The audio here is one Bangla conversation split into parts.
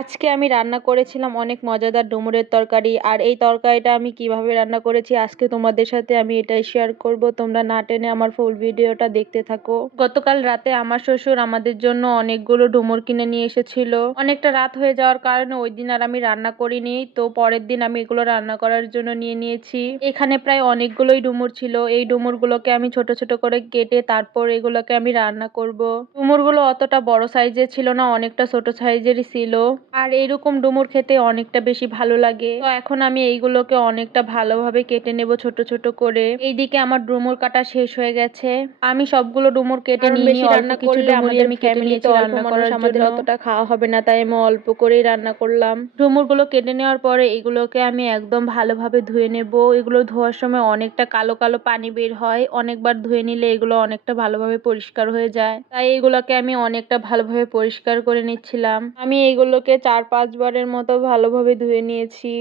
আজকে আমি রান্না করেছিলাম অনেক মজাদার ডুমুরের তরকারি, আর এই তরকারিটা আমি কীভাবে রান্না করেছি আজকে তোমাদের সাথে আমি এটাই শেয়ার করব। তোমরা না টেনে আমার ফুল ভিডিওটা দেখতে থাকো। গতকাল রাতে আমার শ্বশুর আমাদের জন্য অনেকগুলো ডুমুর কিনে নিয়ে এসেছিল। অনেকটা রাত হয়ে যাওয়ার কারণে ওই দিন আর আমি রান্না করিনি, তো পরের দিন আমি এগুলো রান্না করার জন্য নিয়ে নিয়েছি। এখানে প্রায় অনেকগুলোই ডুমুর ছিল, এই ডুমুরগুলোকে আমি ছোট ছোট করে কেটে তারপর এগুলোকে আমি রান্না করব। ডুমুরগুলো অতটা বড় সাইজের ছিল না, অনেকটা ছোট সাইজেরই ছিল। আর এইরকম ডুমুর খেতে অনেকটা বেশি ভালো লাগে। তো এখন আমি এইগুলোকে অনেকটা ভালোভাবে কেটে নেব ছোট ছোট করে। এইদিকে আমার ডুমুর কাটা শেষ হয়ে গেছে। আমি সবগুলো ডুমুর কেটে নিয়ে রান্না আমাদের ফ্যামিলিতে family-তে অল্প অল্প মানুষ মানুষ আমাদের আমাদের অতটা খাওয়া হবে না তাই আমি অল্প করেই রান্না করলাম। ডুমুরগুলো কেটে নেওয়ার পরে এগুলোকে আমি একদম ভালোভাবে ধুয়ে নেব। এগুলো ধোয়ার সময় অনেকটা কালো কালো পানি বের হয়। অনেকবার ধুয়ে নিলে এগুলো অনেকটা ভালোভাবে পরিষ্কার হয়ে যায়। তাই এগুলোকে আমি অনেকটা ভালোভাবে পরিষ্কার করে নিচ্ছিলাম। আমি এগুলোকে চার পাঁচবারের মতো ভালোভাবে ধুয়ে নিয়েছি।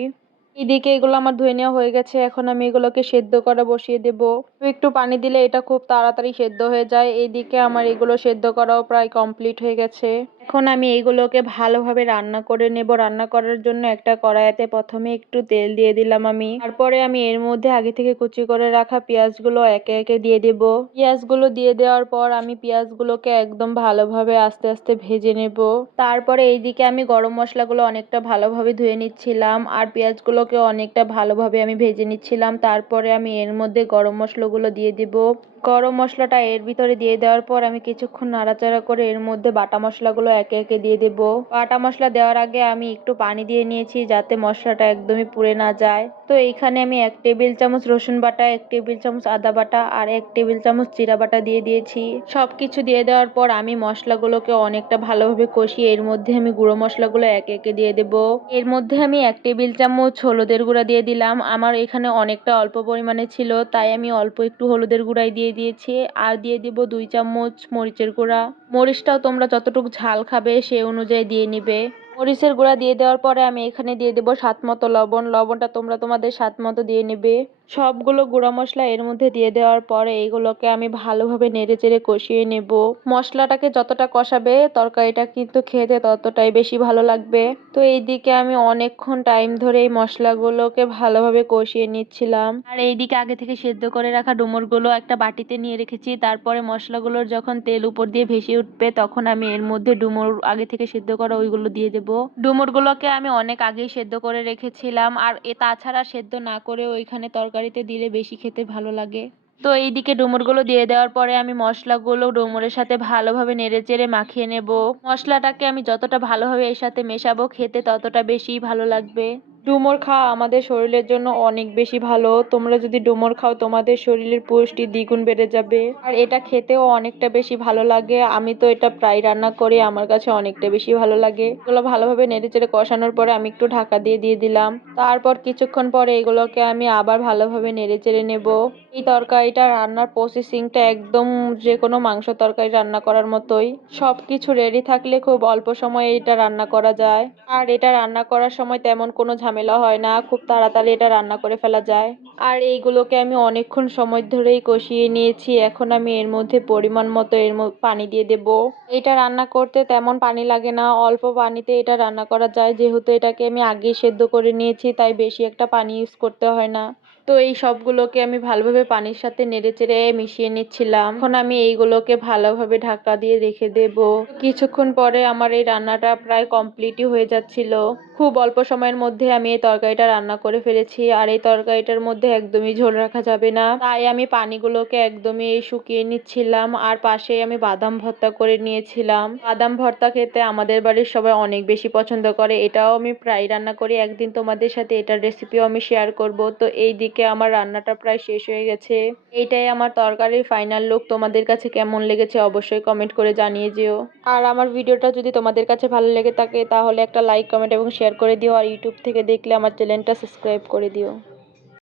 এদিকে এগুলো আমার ধুয়ে নেওয়া হয়ে গেছে, এখন আমি এগুলোকে সেদ্ধ করা বসিয়ে দেব। একটু পানি দিলে এটা খুব তাড়াতাড়ি সেদ্ধ হয়ে যায়। এদিকে আমার এগুলো সেদ্ধ করাও প্রায় কমপ্লিট হয়ে গেছে। এখন আমি এইগুলোকে ভালোভাবে রান্না করে নেব। রান্না করার জন্য একটা কড়াইতে প্রথমে একটু তেল দিয়ে দিলাম আমি। তারপরে আমি এর মধ্যে আগে থেকে কুচি করে রাখা পেঁয়াজগুলো একে একে দিয়ে দেব। পেঁয়াজগুলো দিয়ে দেওয়ার পর আমি পেঁয়াজগুলোকে একদম ভালোভাবে আস্তে আস্তে ভেজে নেব। তারপরে এইদিকে আমি গরম মশলাগুলো অনেকটা ভালোভাবে ধুয়ে নিচ্ছিলাম আর পেঁয়াজগুলোকে অনেকটা ভালোভাবে আমি ভেজে নিচ্ছিলাম। তারপরে আমি এর মধ্যে গরম মশলাগুলো দিয়ে দেব। গরম মশলাটা এর ভিতরে দিয়ে দেওয়ার পর আমি কিছুক্ষণ নাড়াচাড়া করে এর মধ্যে বাটা মশলাগুলো একে একে দিয়ে দেব। বাটা মশলা দেওয়ার আগে আমি একটু পানি দিয়ে নিয়েছি যাতে মশলাটা একদমই পুড়ে না যায়। তো এইখানে আমি এক টেবিল চামচ রসুন বাটা, এক টেবিল চামচ আদা বাটা আর এক টেবিল চামচ জিরা বাটা দিয়ে দিয়েছি। সব কিছু দিয়ে দেওয়ার পর আমি মশলাগুলোকে অনেকটা ভালোভাবে কষিয়ে এর মধ্যে আমি গুঁড়ো মশলাগুলো একে একে দিয়ে দেব। এর মধ্যে আমি এক টেবিল চামচ হলুদের গুঁড়া দিয়ে দিলাম। আমার এখানে অনেকটা অল্প পরিমাণে ছিল, তাই আমি অল্প একটু হলুদের গুঁড়াই দিয়ে দিয়েছি। আর দিয়ে দিব দুই চামচ মরিচের গুঁড়া। মরিচটাও তোমরা যতটুকু ঝাল খাবে সে অনুযায়ী দিয়ে নিবে। মরিচের গুঁড়া দিয়ে দেওয়ার পরে আমি এখানে দিয়ে দেবো স্বাদ মতো লবণ। লবণটা তোমরা তোমাদের স্বাদ মতো দিয়ে নেবে। সবগুলো গুঁড়া মশলা এর মধ্যে দিয়ে দেওয়ার পরে এইগুলোকে আমি ভালোভাবে নেড়ে চেড়ে কষিয়ে নেব। মশলাটাকে যতটা কষাবে তরকারিটা কিন্তু খেতে ততটাই বেশি ভালো লাগবে। তো এইদিকে আমি অনেকক্ষণ টাইম ধরে এই মশলাগুলোকে ভালোভাবে কষিয়ে নিচ্ছিলাম। আর এইদিকে আগে থেকে সেদ্ধ করে রাখা ডুমুরগুলো একটা বাটিতে নিয়ে রেখেছি। তারপরে মশলাগুলোর যখন তেল উপর দিয়ে ভেসে উঠবে তখন আমি এর মধ্যে ডুমুর আগে থেকে সেদ্ধ করা ওইগুলো দিয়ে দেবো। ডুমুরগুলোকে আমি অনেক আগেই সেদ্ধ করে রেখেছিলাম আর এ তাছাড়া সেদ্ধ না করে ওইখানে তরকারিতে দিলে বেশি খেতে ভালো লাগে। তো এইদিকে ডুমুরগুলো দিয়ে দেওয়ার পরে আমি মশলাগুলো ডুমুরের সাথে ভালোভাবে নেড়ে চেড়ে মাখিয়ে নেব। মশলাটাকে আমি যতটা ভালোভাবে এর সাথে মেশাবো খেতে ততটা বেশিই ভালো লাগবে। ডুমুর খাওয়া আমাদের শরীরের জন্য অনেক বেশি ভালো। তোমরা যদি ডুমুর খাও, তোমাদের শরীরের পুষ্টি দ্বিগুণ বেড়ে যাবে। আর এটা খেতেও অনেকটা বেশি ভালো লাগে। আমি তো এটা প্রায় রান্না করি, আমার কাছে অনেকটা বেশি ভালো লাগে। এগুলো ভালোভাবে নেড়ে চেড়ে কষানোর পরে আমি একটু ঢাকা দিয়ে দিয়ে দিলাম। তারপর কিছুক্ষণ পরে এগুলোকে আমি আবার ভালোভাবে নেড়ে চেড়ে নেব। এই তরকারিটা রান্নার প্রসেসিংটা একদম যে কোনো মাংস তরকারি রান্না করার মতোই। সব কিছু রেডি থাকলে খুব অল্প সময়ে এটা রান্না করা যায়। আর এটা রান্না করার সময় তেমন কোনো ঝামেলা হয় না, খুব তাড়াতাড়ি এটা রান্না করে ফেলা যায়। আর এইগুলোকে আমি অনেকক্ষণ সময় ধরেই কষিয়ে নিয়েছি, এখন আমি এর মধ্যে পরিমাণ মতো এর পানি দিয়ে দেব। এটা রান্না করতে তেমন পানি লাগে না, অল্প পানিতে এটা রান্না করা যায়। যেহেতু এটাকে আমি আগেই সেদ্ধ করে নিয়েছি, তাই বেশি একটা পানি ইউজ করতে হয় না। তো এই সবগুলোকে আমি ভালোভাবে পানির সাথে নেড়ে চেড়ে মিশিয়ে নিচ্ছিলাম। এখন আমি এইগুলোকে ভালোভাবে ঢাকা দিয়ে রেখে দেব। কিছুক্ষণ পরে আমার এই রান্নাটা প্রায় কমপ্লিটই হয়ে যাচ্ছিল। খুব অল্প সময়ের মধ্যে আমি এই তরকারিটা রান্না করে ফেলেছি। আর এই তরকারিটার মধ্যে একদমই ঝোল রাখা যাবে না। তাই আমি পানিগুলোকে একদমই শুকিয়ে নিচ্ছিলাম। আর পাশে আমি বাদাম ভর্তা করে নিয়েছিলাম। বাদাম ভর্তা খেতে আমাদের বাড়ির সবাই অনেক বেশি পছন্দ করে। এটাও আমি প্রায় রান্না করি। একদিন তোমাদের সাথে এটার রেসিপিও আমি শেয়ার করব। তো এই দিকে আমার রান্নাটা প্রায় শেষ হয়ে গেছে। এইটাই আমার তরকারির ফাইনাল লুক তোমাদের কাছে কেমন লেগেছে অবশ্যই কমেন্ট করে জানিয়ে যেও। আর আমার ভিডিওটা যদি তোমাদের কাছে ভালো লেগে থাকে, তাহলে একটা লাইক কমেন্ট এবং শেয়ার করে দিও। আর ইউটিউব থেকে দেখলে আমার চ্যানেলটা সাবস্ক্রাইব করে দিও।